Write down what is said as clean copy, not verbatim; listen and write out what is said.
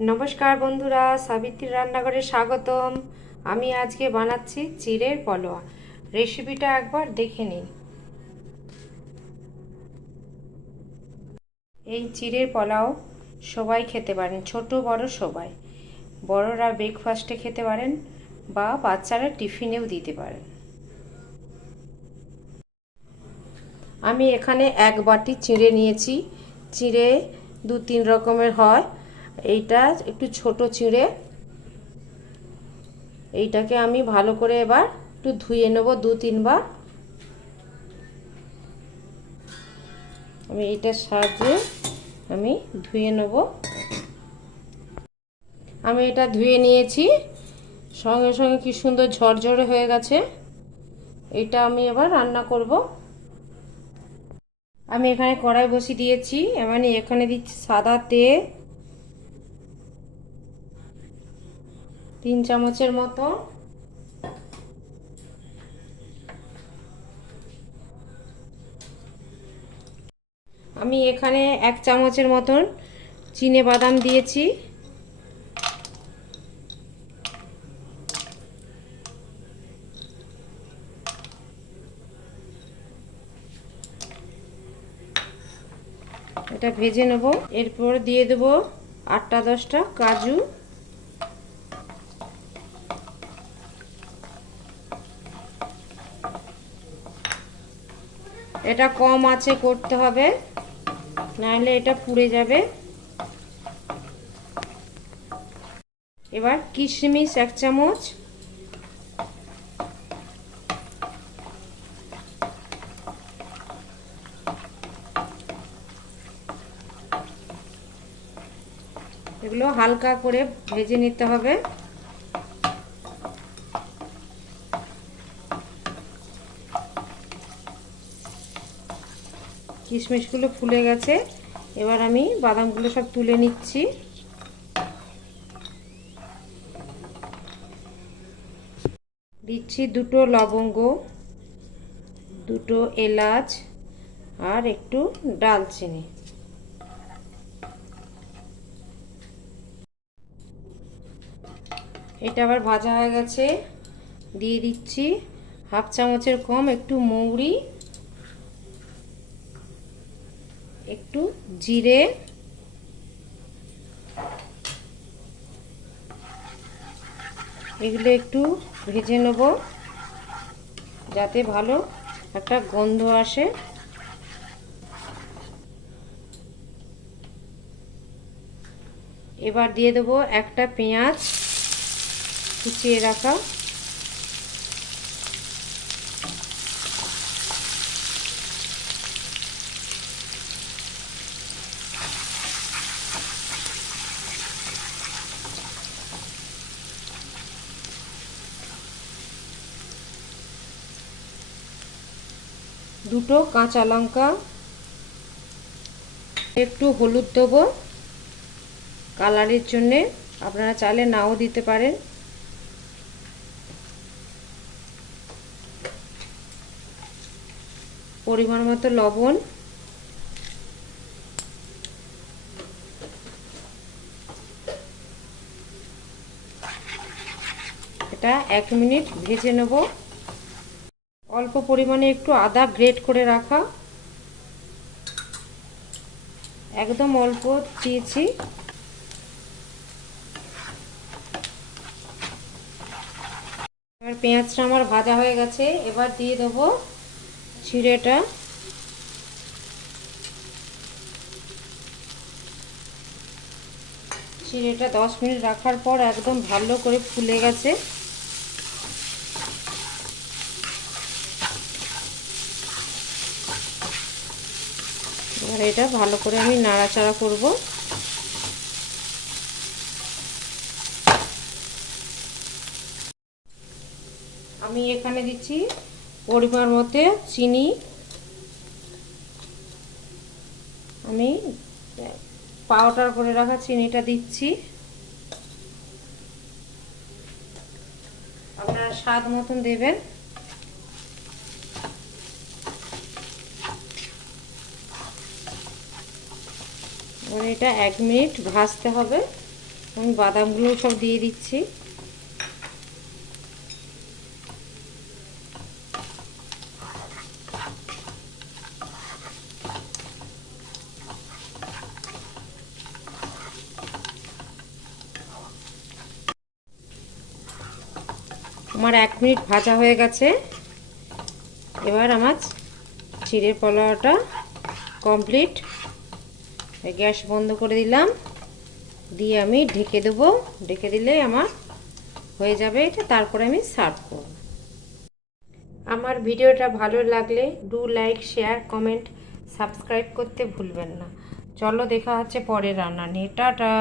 নমস্কার বন্ধুরা, সাবিত্রীর রান্নাঘরে স্বাগতম। আমি আজকে বানাচ্ছি চিড়ের পলোয়া। রেসিপিটা একবার দেখে নিন। এই চিড়ের পোলাও সবাই খেতে পারেন, ছোট বড় সবাই। বড়রা ব্রেকফাস্টে খেতে পারেন বা বাচ্চারা টিফিনেও দিতে পারেন। আমি এখানে এক বাটি চিড়ে নিয়েছি। চিড়ে দু তিন রকমের হয়, এইটা একটু ছোট চিড়ে। এইটাকে আমি ভালো করে এবার একটু ধুয়ে নেব দু তিনবার। আমি এইটার সাহায্যে আমি ধুয়ে নেব। আমি এটা ধুয়ে নিয়েছি, সঙ্গে সঙ্গে কি সুন্দর ঝরঝরে হয়ে গেছে। এটা আমি এবার রান্না করব। আমি এখানে কড়াই বসিয়ে দিয়েছি, মানে এখানে দিচ্ছি সাদা তেল 3 চামচের মতো। আমি এখানে 1 চামচের মতন চিনে বাদাম দিয়েছি। এটা ভেজে নেব। এরপর দিয়ে দেব 8টা 10টা কাজু। এটা কম আঁচে করতে হবে, নাহলে এটা পুড়ে যাবে। এবার কিশমিশ 1 চামচ। এগুলো হালকা করে ভেজে নিতে হবে। কিশমিশগুলো ফুলে গেছে, এবার আমি বাদামগুলো সব তুলে নিচ্ছি। দিচ্ছি 2টো লবঙ্গ, 2টো এলাচ আর একটু ডালচিনি। এটা আবার ভাজা হয়ে গেছে। দিয়ে দিচ্ছি 1/2 চামচের কম একটু মৌরি, একটু জিরে, এগুলো একটু ভেজে নেব যাতে ভালো একটা গন্ধ আসে। এবার দিয়ে দেবো একটা পেঁয়াজ কুচিয়ে রাখা। দুটো কাঁচা লঙ্কা, একটু হলুদ দেবো কালারের জন্যে, আপনারা চাইলে নাও দিতে পারেন। পরিমাণ মতো লবণ। এটা 1 মিনিট ভেজে নেব। অল্প পরিমাণে একটু আদা গ্রেট করে রাখা, একদম অল্প দিয়েছি। এবার পেঁয়াজটা আমার ভাজা হয়ে গেছে, এবার দিয়ে দেবো চিড়েটা। চিড়েটা 10 মিনিট রাখার পর একদম ভালো করে ফুলে গেছে। এবার এটা ভালো করে আমি নাড়াচাড়া করব। আমি এখানে দিচ্ছি পরিমাণ মতো চিনি। আমি পাউডার করে রাখা চিনিটা দিচ্ছি, আপনারা স্বাদ মতন দেবেন। এটা 1 মিনিট ভাজতে হবে। আমি বাদামগুলো সব দিয়ে দিচ্ছি। আমার 1 মিনিট ভাজা হয়ে গেছে। এবার আমার চিড়ের পোলাওটা কমপ্লিট। গ্যাস বন্ধ করে দিলাম, দিয়ে আমি ঢেকে দেবো। ঢেকে দিলে আমার হয়ে যাবে এটা। তারপরে আমি সার্ভ করব। আমার ভিডিওটা ভালো লাগলে লাইক, শেয়ার, কমেন্ট, সাবস্ক্রাইব করতে ভুলবেন না। চলো দেখা হচ্ছে পরের রান্না নিয়ে। টাটা।